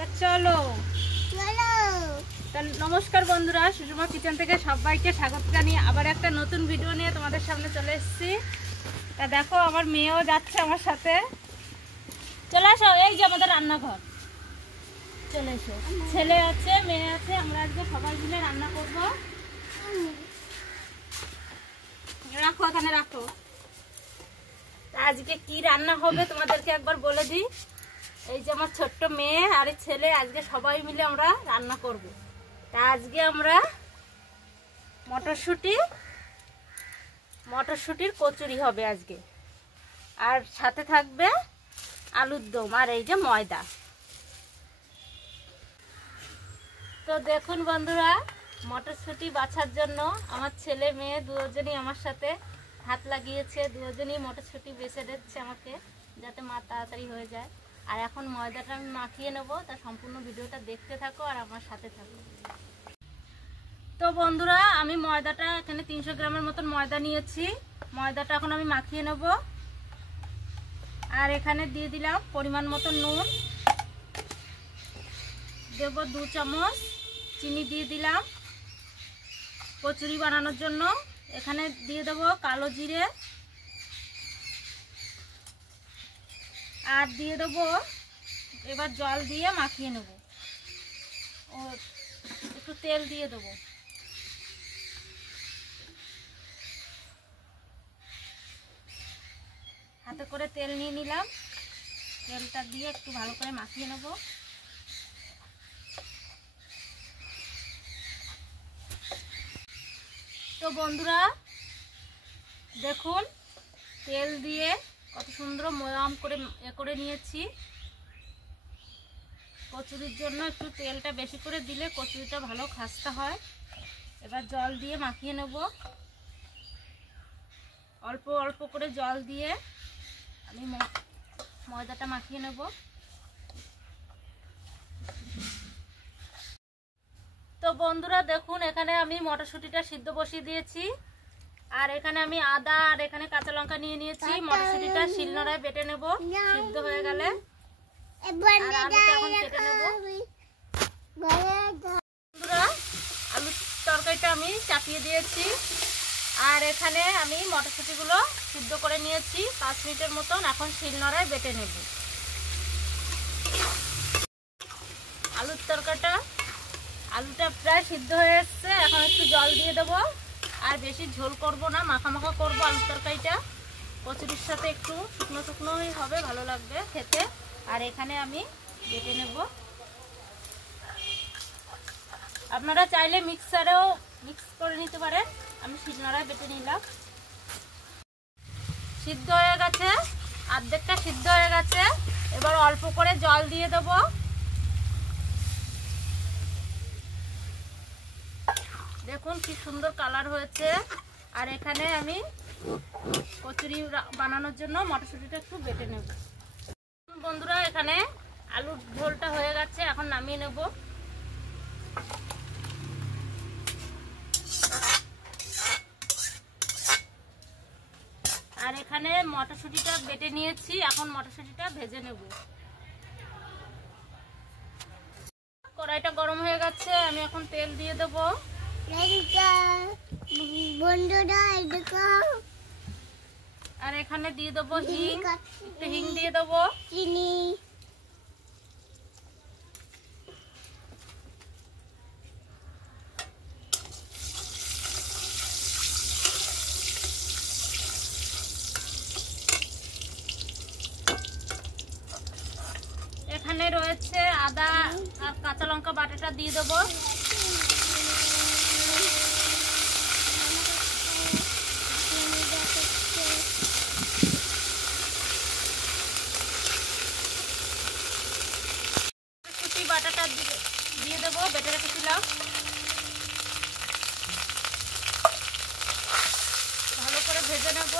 চলো নমস্কার বন্ধুরা, সুষমা কিচেন থেকে সবাইকে স্বাগত জানিয়ে আবার একটা নতুন ভিডিও নিয়ে তোমাদের সামনে চলে এসেছি। তা দেখো আমার মেয়েও যাচ্ছে আমার সাথে। চলে আসো, এই যে আমাদের রান্নাঘর, চলে এসো। ছেলে আছে, মেয়ে আছে, আমরা আজকে সবাই মিলে রান্না করব। রাখো এখানে রাখো। আজকে কি রান্না হবে তোমাদেরকে একবার বলে দিই। এই যে আমার ছোট্ট মেয়ে আর ছেলে, আজকে সবাই মিলে আমরা রান্না করব। তা আজকে আমরা মটরশুঁটির কচুরি হবে আজকে, আর সাথে থাকবে আলুর দম আর এই যে ময়দা। তো দেখুন বন্ধুরা, মটরশুঁটি বাছার জন্য আমার ছেলে মেয়ে দুজনই আমার সাথে হাত লাগিয়েছে, দুজনই মটরশুঁটি বেছে দিচ্ছে আমাকে, যাতে মা তাড়াতাড়ি হয়ে যায়। আর এখন ময়দাটা আমি মাখিয়ে নেব, তা সম্পূর্ণ ভিডিওটা দেখতে থাকো আর আমার সাথে থাকো। তো বন্ধুরা, আমি ময়দাটা এখানে 300 গ্রামের মতন ময়দা নিয়েছি। ময়দাটা এখন আমি মাখিয়ে নেব। আর এখানে দিয়ে দিলাম পরিমাণ মতো নুন, দেব 2 চামচ চিনি, দিয়ে দিলাম কচুরি বানানোর জন্য। এখানে দিয়ে দেব কালো জিরে, আর দিয়ে দেব এবার জল দিয়ে মাখিয়ে নেব। ও একটু তেল দিয়ে দেব। হাতে করে তেল নিয়ে নিলাম, তেলটা দিয়ে একটু ভালো করে মাখিয়ে নেব। তো বন্ধুরা দেখুন, তেল দিয়ে কত সুন্দর ময়াম করে করে নিয়েছি। কচুরির জন্য একটু তেলটা বেশি করে দিলে কচুরিটা ভালো খাস্তা হয়। এবার জল দিয়ে মাখিয়ে নেব। অল্প অল্প করে জল দিয়ে আমি ময়দাটা মাখিয়ে নেব। তো বন্ধুরা দেখুন, এখানে আমি মটরশুঁটিটা সিদ্ধ বসিয়ে দিয়েছি। আর এখানে আমি আদা আর এখানে কাঁচা লঙ্কা নিয়ে নিয়েছি। মটরশুঁটিটা শিলনোড়ায় বেটে নেব সিদ্ধ হয়ে গেলে। আর আলুটা এখন কেটে নেব। বন্ধুরা, আলুর তরকারিটা আমি চাপিয়ে দিয়েছি। আর এখানে আমি মটরশুঁটিগুলো সিদ্ধ করে নিয়েছি 5 মিনিটের মতন। এখন শিলনোড়ায় বেটে নেব আলুর তরকারিটা। আলুটা প্রায় সিদ্ধ হয়ে এসছে, এখন একটু জল দিয়ে দেবো। আর বেশি ঝোল করব না, মাখা মাখা করবো আলুর তরকারিটা। কচুরির সাথে একটু শুকনো শুকনোই হবে, ভালো লাগবে খেতে। আর এখানে আমি বেটে নেব। আপনারা চাইলে মিক্সারেও মিক্স করে নিতে পারেন, আমি শিলনোড়ায় বেটে নিলাম। সিদ্ধ হয়ে গেছে, অর্ধেকটা সিদ্ধ হয়ে গেছে। এবার অল্প করে জল দিয়ে দেবো। দেখুন কি সুন্দর কালার হয়েছে। আর এখানে আমি কচুরি বানানোর জন্য মটরশুঁটিটা একটু বেটে নেব। বন্ধুরা, এখানে আলুর ঝোলটা হয়ে গেছে, এখন নামিয়ে নেব। আর এখানে মটরশুঁটিটা বেটে নিয়েছি, এখন মটরশুঁটিটা ভেজে নেব। কড়াইটা গরম হয়ে গেছে, আমি এখন তেল দিয়ে দেবো। আর এখানে দিয়ে দেবো হিং, একটু হিং দিয়ে দেবো। চিনি, এখানে রয়েছে আদা আর কাঁচা লঙ্কা বাটাটা দিয়ে দেবো। বাটাটা দিয়ে দেবো, বেটে রেখেছিলাম। ভালো করে ভেজে নেব।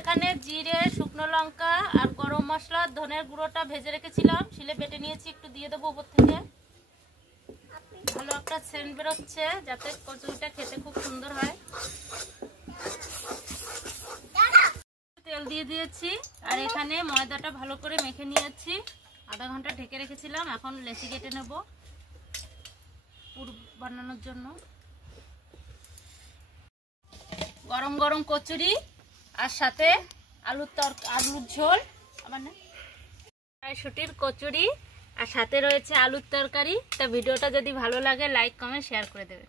এখানে জিরে, শুকনো লঙ্কা আর গরম মশলা, ধনের গুঁড়োটা ভেজে রেখেছিলাম, শিলে বেটে নিয়েছি, একটু দিয়ে দেবো উপর থেকে। ভালো একটা সেন্ট বেরোচ্ছে, যাতে কচুরিটা খেতে খুব সুন্দর হয়। তেল দিয়ে দিয়েছি আর এখানে ময়দাটা ভালো করে মেখে নিয়েছি। আধা ঘন্টা ঢেকে রেখেছিলাম, এখন লেচি কেটে নেব পুর বানানোর জন্য। গরম গরম কচুরি আর সাথে আলুর ঝোল, আবার না কড়াইশুঁটির কচুরি আর সাথে রয়েছে আলুর তরকারি। তা ভিডিওটা যদি ভালো লাগে লাইক কমেন্ট শেয়ার করে দেবে।